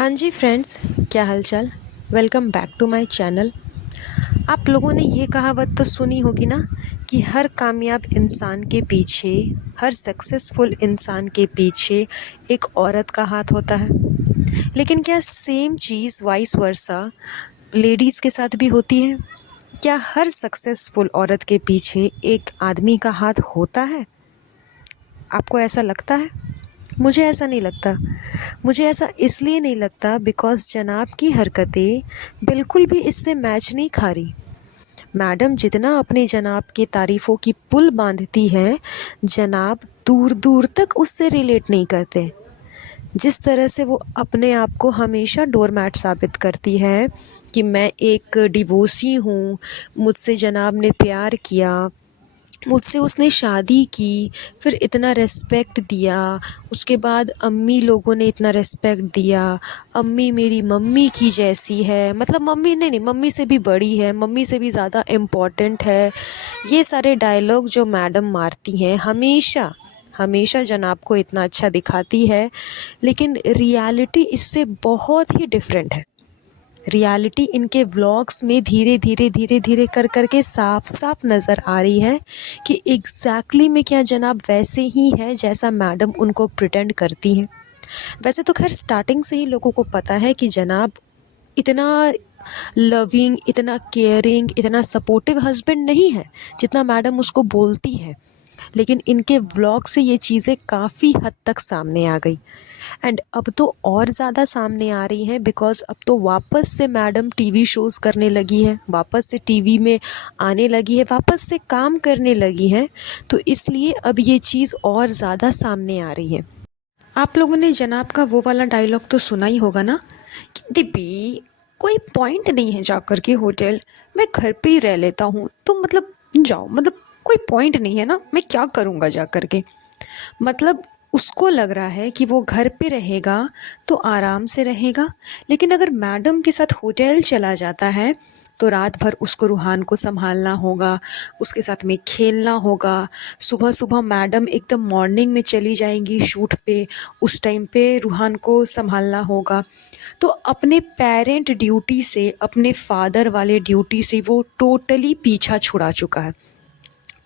हाँ जी फ्रेंड्स, क्या हालचाल। Welcome back to my channel. आप लोगों ने ये कहावत तो सुनी होगी ना कि हर कामयाब इंसान के पीछे, हर सक्सेसफुल इंसान के पीछे एक औरत का हाथ होता है। लेकिन क्या सेम चीज़ वाइस वर्सा लेडीज़ के साथ भी होती है? क्या हर सक्सेसफुल औरत के पीछे एक आदमी का हाथ होता है? आपको ऐसा लगता है? मुझे ऐसा नहीं लगता। मुझे ऐसा इसलिए नहीं लगता बिकॉज़ जनाब की हरकतें बिल्कुल भी इससे मैच नहीं खा रही। मैडम जितना अपने जनाब की तारीफ़ों की पुल बांधती हैं, जनाब दूर-दूर तक उससे रिलेट नहीं करते। जिस तरह से वो अपने आप को हमेशा डोरमैट साबित करती है कि मैं एक डिवोर्सी हूँ, मुझसे जनाब ने प्यार किया, मुझसे उसने शादी की, फिर इतना रिस्पेक्ट दिया, उसके बाद अम्मी लोगों ने इतना रिस्पेक्ट दिया, अम्मी मेरी मम्मी की जैसी है, मतलब मम्मी नहीं, मम्मी से भी बड़ी है, मम्मी से भी ज़्यादा इम्पोर्टेंट है। ये सारे डायलॉग जो मैडम मारती हैं हमेशा हमेशा जनाब को इतना अच्छा दिखाती है, लेकिन रियलिटी इससे बहुत ही डिफरेंट है। रियलिटी इनके व्लॉग्स में धीरे धीरे कर के साफ साफ नज़र आ रही है कि एग्जैक्टली में क्या जनाब वैसे ही है जैसा मैडम उनको प्रिटेंड करती हैं। वैसे तो खैर स्टार्टिंग से ही लोगों को पता है कि जनाब इतना लविंग, इतना केयरिंग, इतना सपोर्टिव हस्बैंड नहीं है जितना मैडम उसको बोलती है। लेकिन इनके व्लॉग से ये चीज़ें काफ़ी हद तक सामने आ गई एंड अब तो और ज़्यादा सामने आ रही हैं बिकॉज़ अब तो वापस से मैडम टीवी शोज़ करने लगी है, वापस से टीवी में आने लगी है, वापस से काम करने लगी हैं, तो इसलिए अब ये चीज़ और ज़्यादा सामने आ रही है। आप लोगों ने जनाब का वो वाला डायलॉग तो सुना ही होगा ना कि डिब्बी कोई पॉइंट नहीं है जाकर के होटल, मैं घर पे ही रह लेता हूँ, तो मतलब जाओ, मतलब कोई पॉइंट नहीं है ना, मैं क्या करूँगा जा कर के। मतलब उसको लग रहा है कि वो घर पे रहेगा तो आराम से रहेगा, लेकिन अगर मैडम के साथ होटल चला जाता है तो रात भर उसको रूहान को संभालना होगा, उसके साथ में खेलना होगा। सुबह सुबह मैडम एकदम मॉर्निंग में चली जाएंगी शूट पे, उस टाइम पे रूहान को संभालना होगा। तो अपने पेरेंट ड्यूटी से, अपने फादर वाले ड्यूटी से वो टोटली पीछा छुड़ा चुका है।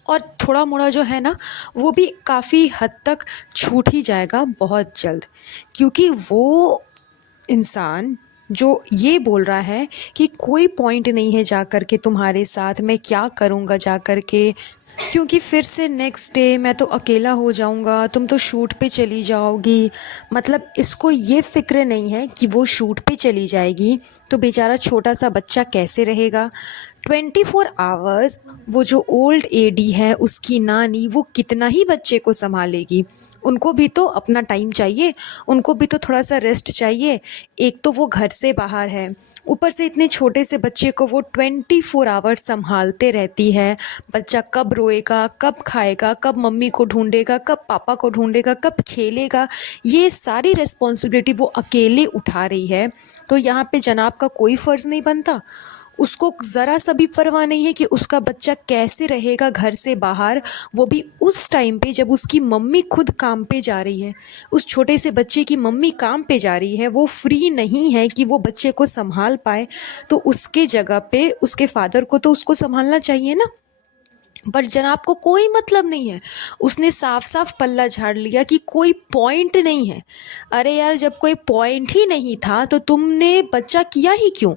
और थोड़ा मोड़ा जो है ना, वो भी काफ़ी हद तक छूट ही जाएगा बहुत जल्द, क्योंकि वो इंसान जो ये बोल रहा है कि कोई पॉइंट नहीं है जा कर के तुम्हारे साथ, मैं क्या करूँगा जा कर के, क्योंकि फिर से नेक्स्ट डे मैं तो अकेला हो जाऊंगा, तुम तो शूट पे चली जाओगी। मतलब इसको ये फ़िक्र नहीं है कि वो शूट पे चली जाएगी तो बेचारा छोटा सा बच्चा कैसे रहेगा। 24 आवर्स वो जो ओल्ड एडी है उसकी नानी, वो कितना ही बच्चे को संभालेगी। उनको भी तो अपना टाइम चाहिए, उनको भी तो थोड़ा सा रेस्ट चाहिए। एक तो वो घर से बाहर है, ऊपर से इतने छोटे से बच्चे को वो 24 आवर्स संभालते रहती है। बच्चा कब रोएगा, कब खाएगा, कब मम्मी को ढूंढेगा, कब पापा को ढूंढेगा, कब खेलेगा, ये सारी रिस्पॉन्सिबिलिटी वो अकेले उठा रही है। तो यहाँ पे जनाब का कोई फ़र्ज़ नहीं बनता। उसको ज़रा सा भी परवाह नहीं है कि उसका बच्चा कैसे रहेगा घर से बाहर, वो भी उस टाइम पे जब उसकी मम्मी खुद काम पे जा रही है। उस छोटे से बच्चे की मम्मी काम पे जा रही है, वो फ्री नहीं है कि वो बच्चे को संभाल पाए, तो उसके जगह पे उसके फादर को तो उसको संभालना चाहिए ना। बट जनाब को कोई मतलब नहीं है, उसने साफ साफ पल्ला झाड़ लिया कि कोई पॉइंट नहीं है। अरे यार, जब कोई पॉइंट ही नहीं था तो तुमने बच्चा किया ही क्यों?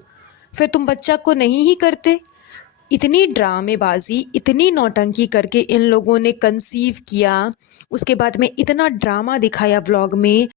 फिर तुम बच्चा को नहीं ही करते। इतनी ड्रामेबाजी, इतनी नौटंकी करके इन लोगों ने कंसीव किया, उसके बाद में इतना ड्रामा दिखाया व्लॉग में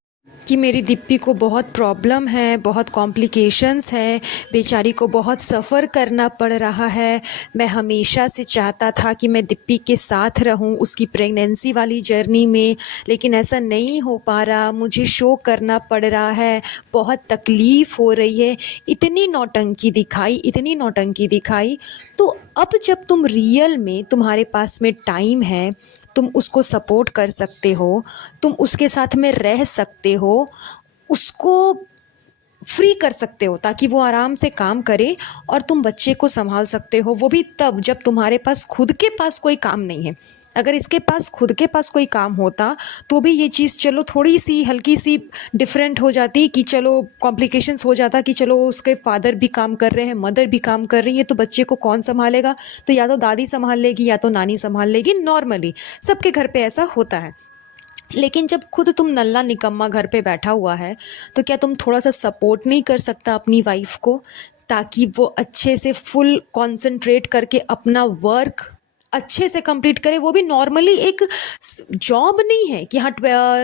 कि मेरी दिप्पी को बहुत प्रॉब्लम है, बहुत कॉम्प्लिकेशंस हैं, बेचारी को बहुत सफ़र करना पड़ रहा है। मैं हमेशा से चाहता था कि मैं दिप्पी के साथ रहूं उसकी प्रेगनेंसी वाली जर्नी में, लेकिन ऐसा नहीं हो पा रहा, मुझे शो करना पड़ रहा है, बहुत तकलीफ़ हो रही है। इतनी नौटंकी दिखाई, इतनी नौटंकी दिखाई। तो अब जब तुम रियल में, तुम्हारे पास में टाइम है, तुम उसको सपोर्ट कर सकते हो, तुम उसके साथ में रह सकते हो, उसको फ्री कर सकते हो ताकि वो आराम से काम करे और तुम बच्चे को संभाल सकते हो, वो भी तब जब तुम्हारे पास खुद के पास कोई काम नहीं है। अगर इसके पास खुद के पास कोई काम होता तो भी ये चीज़ चलो थोड़ी सी हल्की सी डिफरेंट हो जाती, कि चलो कॉम्प्लिकेशंस हो जाता, कि चलो उसके फादर भी काम कर रहे हैं, मदर भी काम कर रही है, तो बच्चे को कौन संभालेगा? तो या तो दादी संभाल लेगी या तो नानी संभाल लेगी। नॉर्मली सबके घर पे ऐसा होता है। लेकिन जब खुद तुम नल्ला निकम्मा घर पे बैठा हुआ है, तो क्या तुम थोड़ा सा सपोर्ट नहीं कर सकता अपनी वाइफ को, ताकि वो अच्छे से फुल कंसंट्रेट करके अपना वर्क अच्छे से कंप्लीट करे? वो भी नॉर्मली एक जॉब नहीं है कि हाँ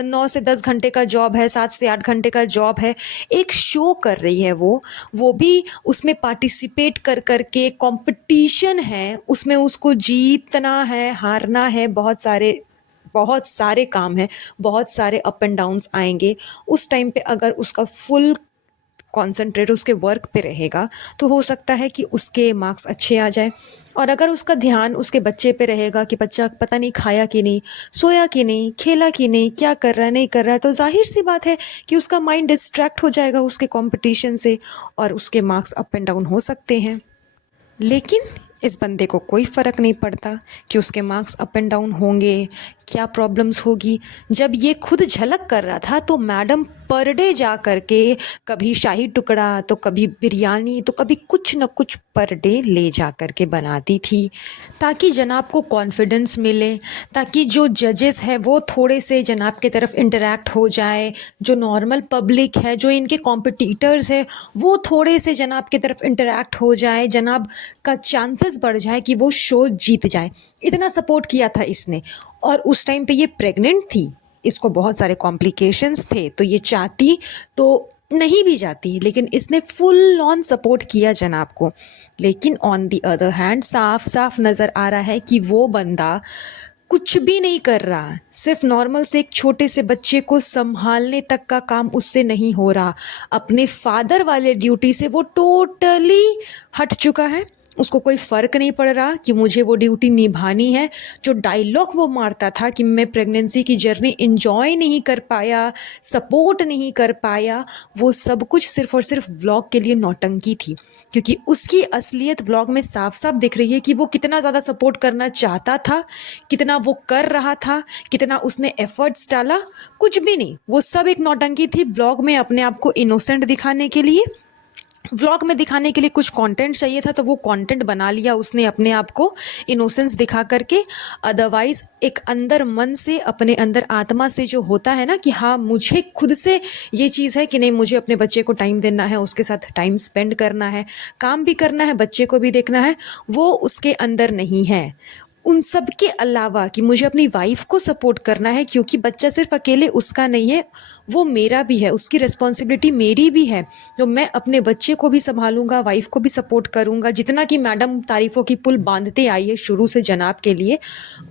9 से 10 घंटे का जॉब है, 7 से 8 घंटे का जॉब है। एक शो कर रही है वो भी उसमें पार्टिसिपेट कर करके, कंपटीशन है उसमें, उसको जीतना है, हारना है, बहुत सारे काम हैं, बहुत सारे अप एंड डाउन्स आएंगे। उस टाइम पे अगर उसका फुल कॉन्सेंट्रेट उसके वर्क पे रहेगा तो हो सकता है कि उसके मार्क्स अच्छे आ जाए। और अगर उसका ध्यान उसके बच्चे पे रहेगा कि बच्चा पता नहीं खाया कि नहीं, सोया कि नहीं, खेला कि नहीं, क्या कर रहा है नहीं कर रहा है, तो जाहिर सी बात है कि उसका माइंड डिस्ट्रैक्ट हो जाएगा उसके कंपटीशन से, और उसके मार्क्स अप एंड डाउन हो सकते हैं। लेकिन इस बंदे को कोई फ़र्क नहीं पड़ता कि उसके मार्क्स अप एंड डाउन होंगे, क्या प्रॉब्लम्स होगी। जब ये खुद झलक कर रहा था तो मैडम पर डे जा कर के कभी शाही टुकड़ा, तो कभी बिरयानी, तो कभी कुछ न कुछ पर डे ले जा कर के बनाती थी, ताकि जनाब को कॉन्फिडेंस मिले, ताकि जो जजेस है वो थोड़े से जनाब के तरफ इंटरेक्ट हो जाए, जो नॉर्मल पब्लिक है, जो इनके कॉम्पिटिटर्स है, वो थोड़े से जनाब की तरफ इंटरेक्ट हो जाए, जनाब का चांसेस बढ़ जाए कि वो शो जीत जाए। इतना सपोर्ट किया था इसने। और उस टाइम पे ये प्रेग्नेंट थी, इसको बहुत सारे कॉम्प्लिकेशंस थे, तो ये चाहती तो नहीं भी जाती, लेकिन इसने फुल ऑन सपोर्ट किया जनाब को। लेकिन ऑन दी अदर हैंड साफ साफ नज़र आ रहा है कि वो बंदा कुछ भी नहीं कर रहा, सिर्फ नॉर्मल से एक छोटे से बच्चे को संभालने तक का काम उससे नहीं हो रहा। अपने फादर वाले ड्यूटी से वो टोटली हट चुका है। उसको कोई फ़र्क नहीं पड़ रहा कि मुझे वो ड्यूटी निभानी है। जो डायलॉग वो मारता था कि मैं प्रेगनेंसी की जर्नी इंजॉय नहीं कर पाया, सपोर्ट नहीं कर पाया, वो सब कुछ सिर्फ और सिर्फ व्लॉग के लिए नौटंकी थी। क्योंकि उसकी असलियत व्लॉग में साफ साफ दिख रही है कि वो कितना ज़्यादा सपोर्ट करना चाहता था, कितना वो कर रहा था, कितना उसने एफर्ट्स डाला। कुछ भी नहीं, वो सब एक नौटंकी थी व्लॉग में, अपने आप को इनोसेंट दिखाने के लिए। व्लॉग में दिखाने के लिए कुछ कंटेंट चाहिए था, तो वो कंटेंट बना लिया उसने अपने आप को इनोसेंस दिखा करके। अदरवाइज एक अंदर मन से, अपने अंदर आत्मा से जो होता है ना कि हाँ मुझे खुद से ये चीज़ है कि नहीं, मुझे अपने बच्चे को टाइम देना है, उसके साथ टाइम स्पेंड करना है, काम भी करना है, बच्चे को भी देखना है, वो उसके अंदर नहीं है। उन सब के अलावा कि मुझे अपनी वाइफ को सपोर्ट करना है, क्योंकि बच्चा सिर्फ अकेले उसका नहीं है, वो मेरा भी है, उसकी रिस्पॉन्सिबिलिटी मेरी भी है। तो मैं अपने बच्चे को भी संभालूंगा, वाइफ को भी सपोर्ट करूंगा। जितना कि मैडम तारीफ़ों की पुल बांधते आई है शुरू से जनाब के लिए,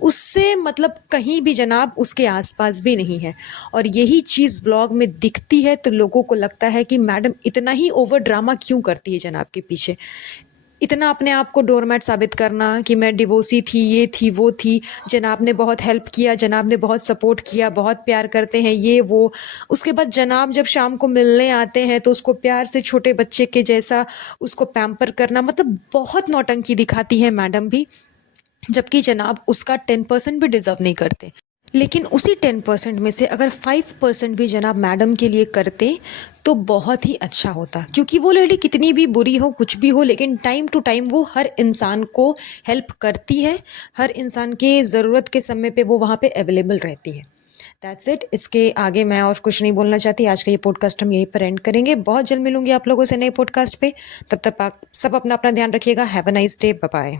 उससे मतलब कहीं भी जनाब उसके आसपास भी नहीं है। और यही चीज़ व्लॉग में दिखती है, तो लोगों को लगता है कि मैडम इतना ही ओवर ड्रामा क्यों करती है जनाब के पीछे, इतना अपने आप को डोरमैट साबित करना कि मैं डिवोर्सी थी, ये थी, वो थी, जनाब ने बहुत हेल्प किया, जनाब ने बहुत सपोर्ट किया, बहुत प्यार करते हैं, ये वो। उसके बाद जनाब जब शाम को मिलने आते हैं तो उसको प्यार से छोटे बच्चे के जैसा उसको पैम्पर करना, मतलब बहुत नौटंकी दिखाती है मैडम भी, जबकि जनाब उसका 10% भी डिज़र्व नहीं करते। लेकिन उसी 10% में से अगर 5% भी जनाब मैडम के लिए करते तो बहुत ही अच्छा होता। क्योंकि वो लेडी कितनी भी बुरी हो, कुछ भी हो, लेकिन टाइम टू टाइम वो हर इंसान को हेल्प करती है, हर इंसान के ज़रूरत के समय पे वो वहाँ पे अवेलेबल रहती है। That's it. इसके आगे मैं और कुछ नहीं बोलना चाहती। आज का ये पॉडकास्ट हम यहीं पर एंड करेंगे। बहुत जल्द मिलूंगी आप लोगों से नए पॉडकास्ट पे। तब तक आप सब अपना अपना ध्यान रखिएगा। Have a nice day. Bye bye.